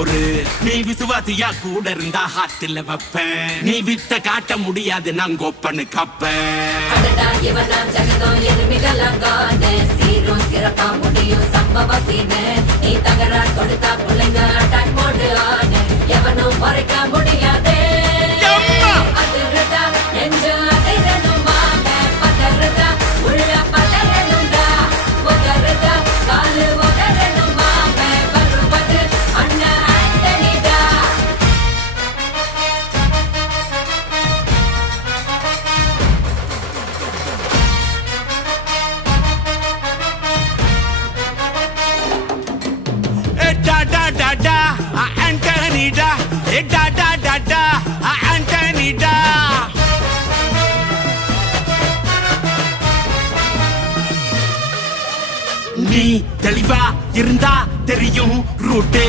பொறு. நீ விசுவாசியா கூட இருந்தா ஹார்ட்ல வைப்பேன். நீ வித்த காட்ட முடியாது நான் கோப்பனு கப்பேன். நீ தகராறு கொடுத்தா பிள்ளைங்க அட்டாக் போடு ஆடு. எவனும் மறைக்க முடியாதே. அதிருதா நெஞ்சு அதிரணுமாங்க. பதறுதா உள்ள பதறணுண்டா. உதறுதா காலு உதறணுமாங்க. வருவது அண்ணன் ஆண்டனிடா. ஆண்டனிடா. ஆண்டனிடா. நீ தெளிவா இருந்தா தெரியும் ரூட்டே.